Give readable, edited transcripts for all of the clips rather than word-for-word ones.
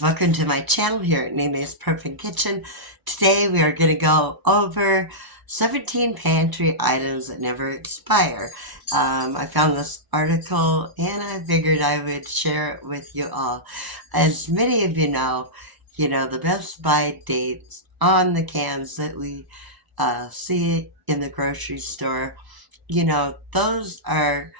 guys, welcome to my channel here at Nayna's Perfect Kitchen. Today we are going to go over 17 pantry items that never expire. I found this article and I figured I would share it with you all. As many of you know, the best by dates on the cans that we see in the grocery store, those are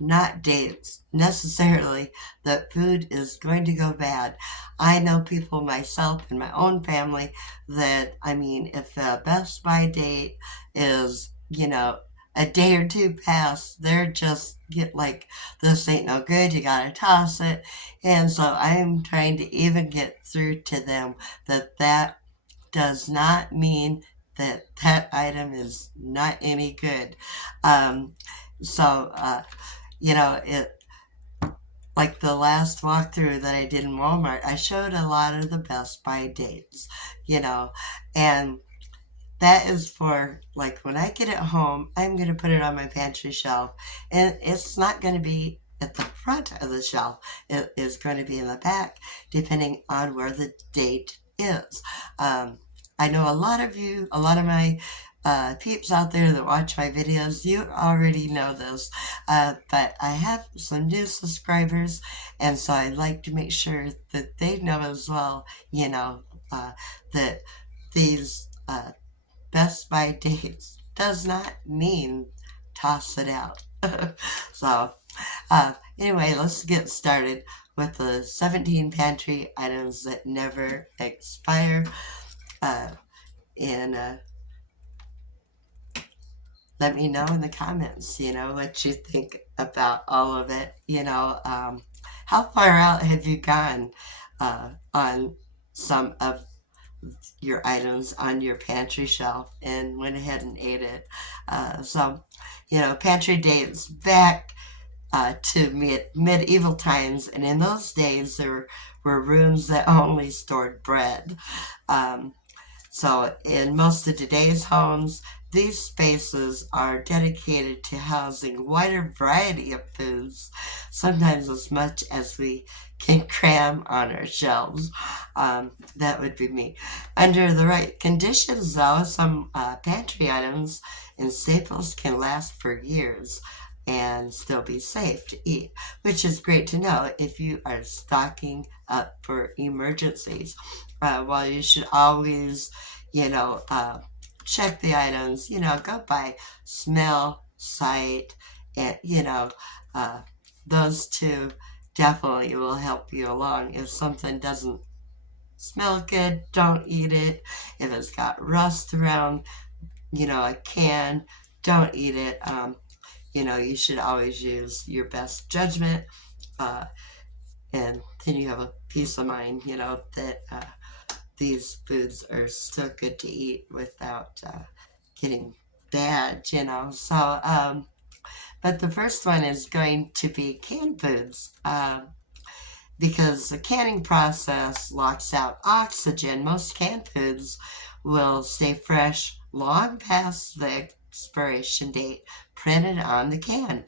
not dates necessarily that food is going to go bad. I know people myself in my own family that, if the best by date is, a day or two past, they're just get like, this ain't no good, you gotta toss it. And so I'm trying to even get through to them that does not mean that item is not any good. So, it like the last walkthrough that I did in Walmart, I showed a lot of the Best Buy dates, and that is for like when I get it home, I'm going to put it on my pantry shelf, and it's not going to be at the front of the shelf. It is going to be in the back, depending on where the date is. I know a lot of my peeps out there that watch my videos, you already know this, but I have some new subscribers, and so I'd like to make sure that they know as well, that these Best By dates does not mean toss it out. So, anyway, let's get started with the 17 pantry items that never expire. And let me know in the comments, what you think about all of it. How far out have you gone on some of your items on your pantry shelf and went ahead and ate it? Pantry dates back to medieval times, and in those days there were rooms that only stored bread. So in most of today's homes, these spaces are dedicated to housing a wider variety of foods, sometimes as much as we can cram on our shelves. That would be me. Under the right conditions, though, some pantry items and staples can last for years and still be safe to eat, which is great to know if you are stocking up for emergencies. While you should always, check the items, go by smell, sight, and, those two definitely will help you along. If something doesn't smell good, don't eat it. If it's got rust around, a can, don't eat it. You should always use your best judgment, and then you have a peace of mind, that these foods are still good to eat without getting bad, So, but the first one is going to be canned foods, because the canning process locks out oxygen. Most canned foods will stay fresh long past the expiration date printed on the can.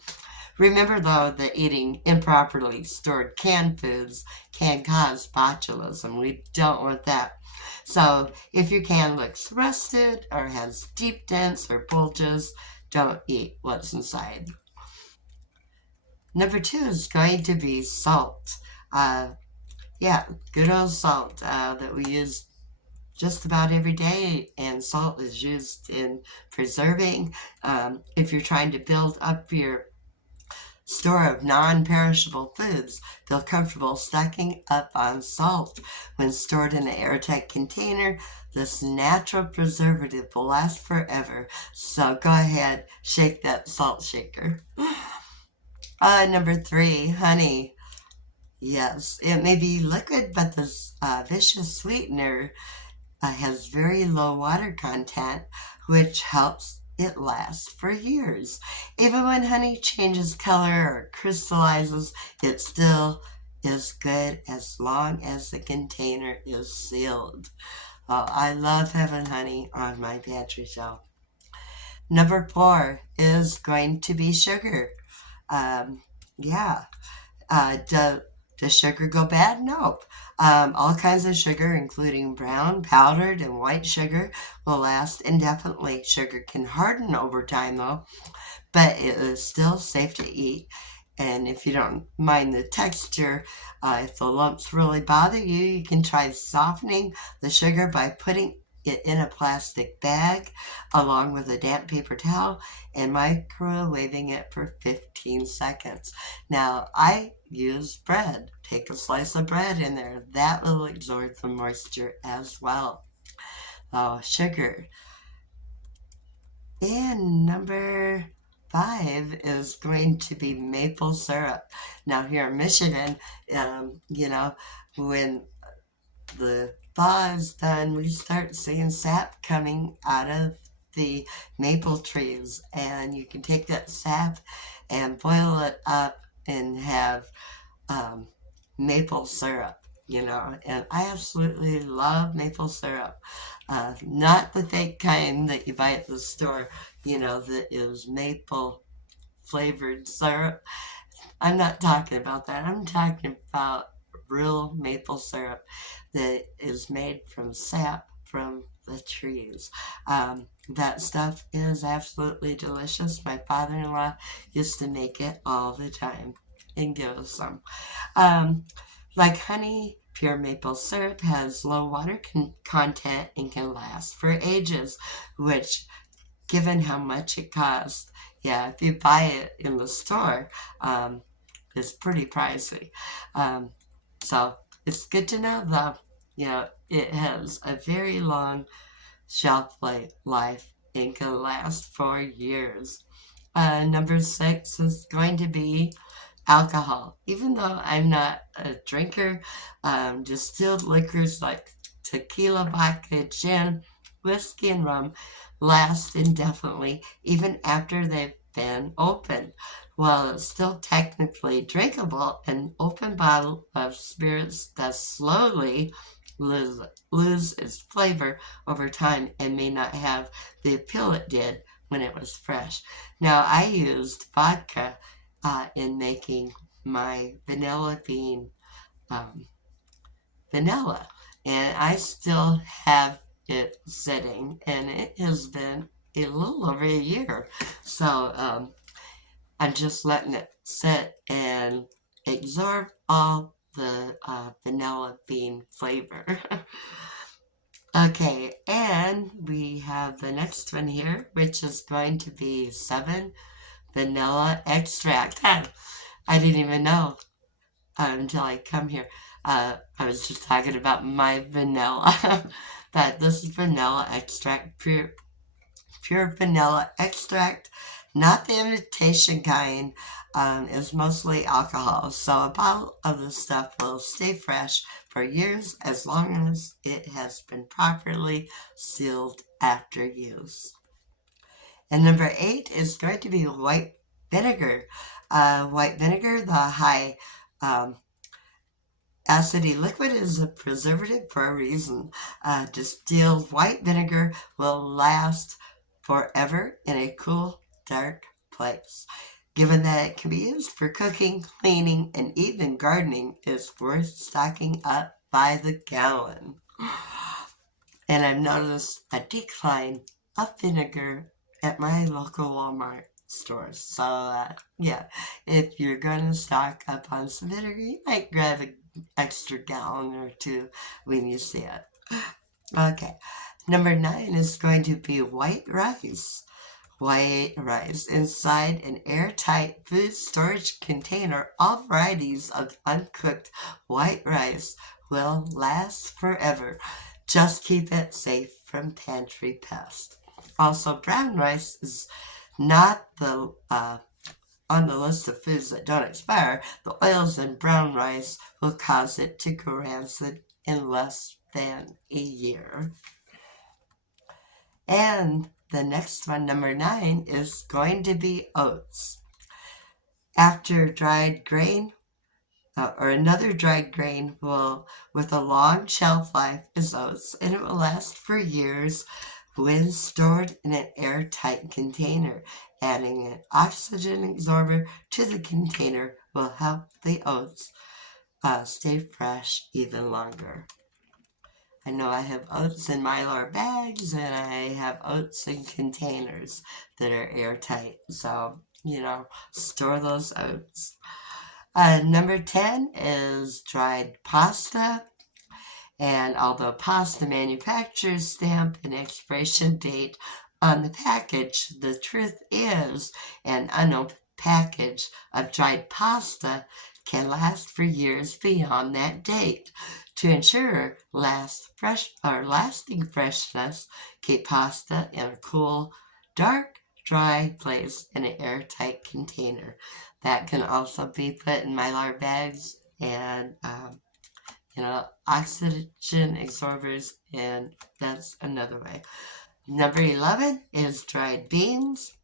Remember, though, that eating improperly stored canned foods can cause botulism. We don't want that. So if your can looks rusted or has deep dents or bulges, don't eat what's inside. Number 2 is going to be salt. Good old salt that we use just about every day, and salt is used in preserving. If you're trying to build up your store of non-perishable foods, feel comfortable stocking up on salt. When stored in an airtight container, this natural preservative will last forever. So go ahead, shake that salt shaker. Number 3, honey. Yes, it may be liquid, but this vicious sweetener has very low water content, which helps it lasts for years. Even when honey changes color or crystallizes, it still is good as long as the container is sealed. I love having honey on my pantry shelf. Number 4 is going to be sugar. Does sugar go bad? Nope. All kinds of sugar, including brown, powdered, and white sugar, will last indefinitely. Sugar can harden over time, though, but it is still safe to eat. And if you don't mind the texture, if the lumps really bother you, you can try softening the sugar by putting it in a plastic bag along with a damp paper towel and microwaving it for 15 seconds. Now, I use bread. Take a slice of bread in there. That will absorb the moisture as well. Sugar. And number 5 is going to be maple syrup. Now, here in Michigan, when the thaw is done, we start seeing sap coming out of the maple trees, and you can take that sap and boil it up and have maple syrup, and I absolutely love maple syrup. Not the fake kind that you buy at the store, that is maple flavored syrup. I'm not talking about that. I'm talking about real maple syrup that is made from sap from the trees. That stuff is absolutely delicious. My father-in-law used to make it all the time and give us some. Like honey, pure maple syrup has low water content and can last for ages, which, given how much it costs, if you buy it in the store, it's pretty pricey. So it's good to know, though, it has a very long shelf life and can last for years. Number 6 is going to be alcohol. Even though I'm not a drinker, distilled liquors like tequila, vodka, gin, whiskey, and rum last indefinitely, even after they've been opened. While it's still technically drinkable, an open bottle of spirits does slowly lose its flavor over time and may not have the appeal it did when it was fresh. Now, I used vodka in making my vanilla bean vanilla, and I still have it sitting, and it has been a little over a year. So I'm just letting it sit and absorb all the vanilla bean flavor. Okay, and we have the next one here, which is going to be 7 vanilla extract. I didn't even know until I come here. I was just talking about my vanilla. But this is vanilla extract, pure vanilla extract, not the imitation kind. Is mostly alcohol. So a bottle of this stuff will stay fresh for years as long as it has been properly sealed after use. And number 8 is going to be white vinegar. White vinegar, the high acidy liquid, is a preservative for a reason. Distilled white vinegar will last forever in a cool, dark place. Given that it can be used for cooking, cleaning, and even gardening, it's worth stocking up by the gallon. And I've noticed a decline of vinegar at my local Walmart stores. So, if you're going to stock up on some vinegar, you might grab an extra gallon or 2 when you see it. Okay, number 9 is going to be white rice. White rice. Inside an airtight food storage container, all varieties of uncooked white rice will last forever. Just keep it safe from pantry pests. Also, brown rice is not on the list of foods that don't expire. The oils in brown rice will cause it to go rancid in less than a year. And the next one, number 9, is going to be oats. After dried grain, or another dried grain with a long shelf life is oats, and it will last for years when stored in an airtight container. Adding an oxygen absorber to the container will help the oats stay fresh even longer. I know I have oats in Mylar bags and I have oats in containers that are airtight. So, store those oats. Number 10 is dried pasta. And although pasta manufacturers stamp an expiration date on the package, the truth is an unopened package of dried pasta can last for years beyond that date. To ensure lasting freshness, keep pasta in a cool, dark, dry place in an airtight container. That can also be put in Mylar bags and oxygen absorbers, and that's another way. Number 11 is dried beans.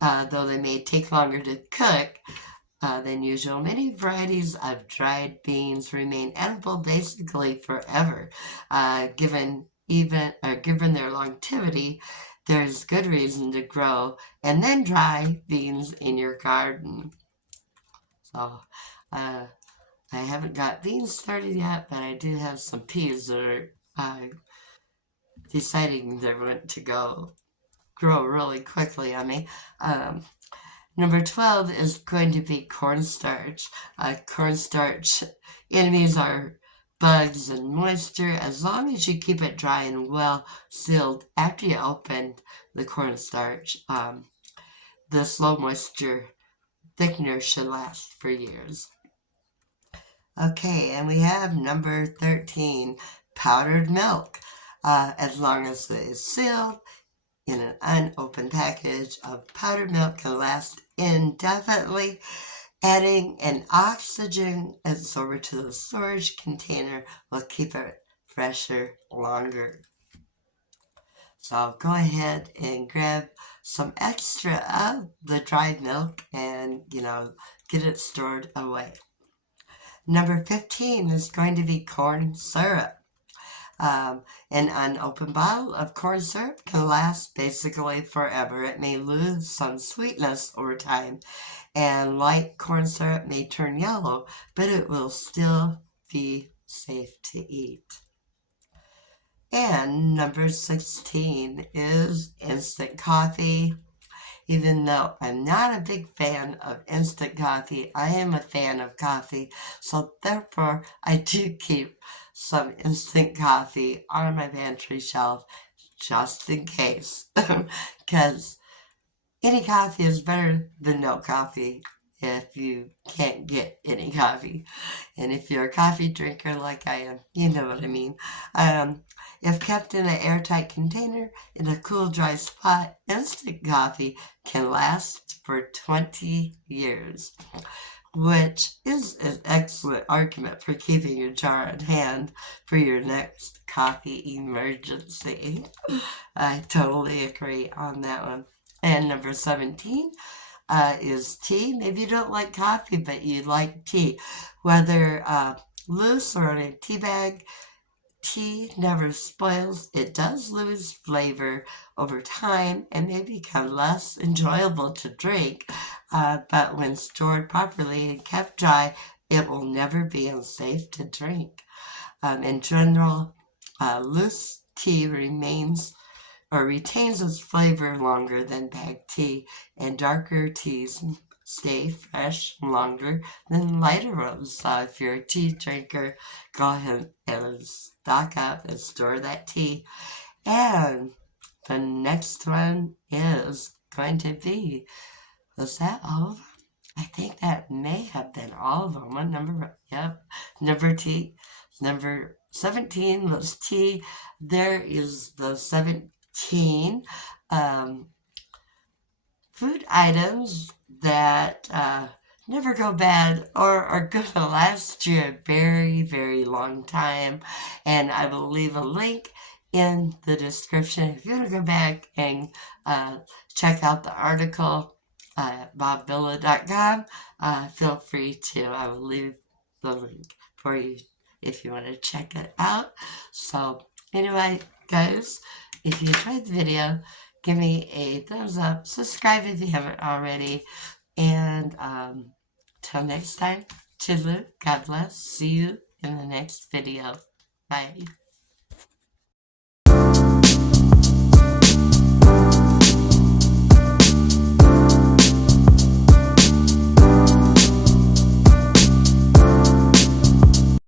Though they may take longer to cook than usual, many varieties of dried beans remain edible basically forever. Given their longevity, there's good reason to grow and then dry beans in your garden. So, I haven't got beans started yet, but I do have some peas that are deciding they're going to grow really quickly on me. Number 12 is going to be cornstarch. Cornstarch enemies are bugs and moisture. As long as you keep it dry and well sealed after you open the cornstarch, this low moisture thickener should last for years. Okay, and we have number 13, powdered milk. As long as it is sealed in an unopened package of powdered milk can last indefinitely. Adding an oxygen absorber to the storage container will keep it fresher longer. So go ahead and grab some extra of the dried milk and, get it stored away. Number 15 is going to be corn syrup. An unopened bottle of corn syrup can last basically forever. It may lose some sweetness over time, and light corn syrup may turn yellow, but it will still be safe to eat. And number 16 is instant coffee. Even though I'm not a big fan of instant coffee, I am a fan of coffee. So therefore, I do keep some instant coffee on my pantry shelf just in case. Because any coffee is better than no coffee if you can't get any coffee. And if you're a coffee drinker like I am, you know what I mean. If kept in an airtight container in a cool, dry spot, instant coffee can last for 20 years, which is an excellent argument for keeping your jar on hand for your next coffee emergency. I totally agree on that one. And number 17 is tea. Maybe you don't like coffee, but you like tea. Whether loose or in a tea bag, tea never spoils. It does lose flavor over time and may become less enjoyable to drink, but when stored properly and kept dry, it will never be unsafe to drink. In general, loose tea retains its flavor longer than bagged tea, and darker teas stay fresh longer than lighter ones. So if you're a tea drinker, go ahead and stock up and store that tea. And the next one is going to be, was that all of them? I think that may have been all of them. What number? Yep. Number 17 was tea. There is the 17 food items that never go bad or are going to last you a very, very long time. And I will leave a link in the description if you want to go back and check out the article at bobvilla.com. Feel free to. I will leave the link for you if you want to check it out. So anyway, guys, if you enjoyed the video, give me a thumbs up, subscribe if you haven't already, and till next time, Toodaloo. God bless. See you in the next video. Bye.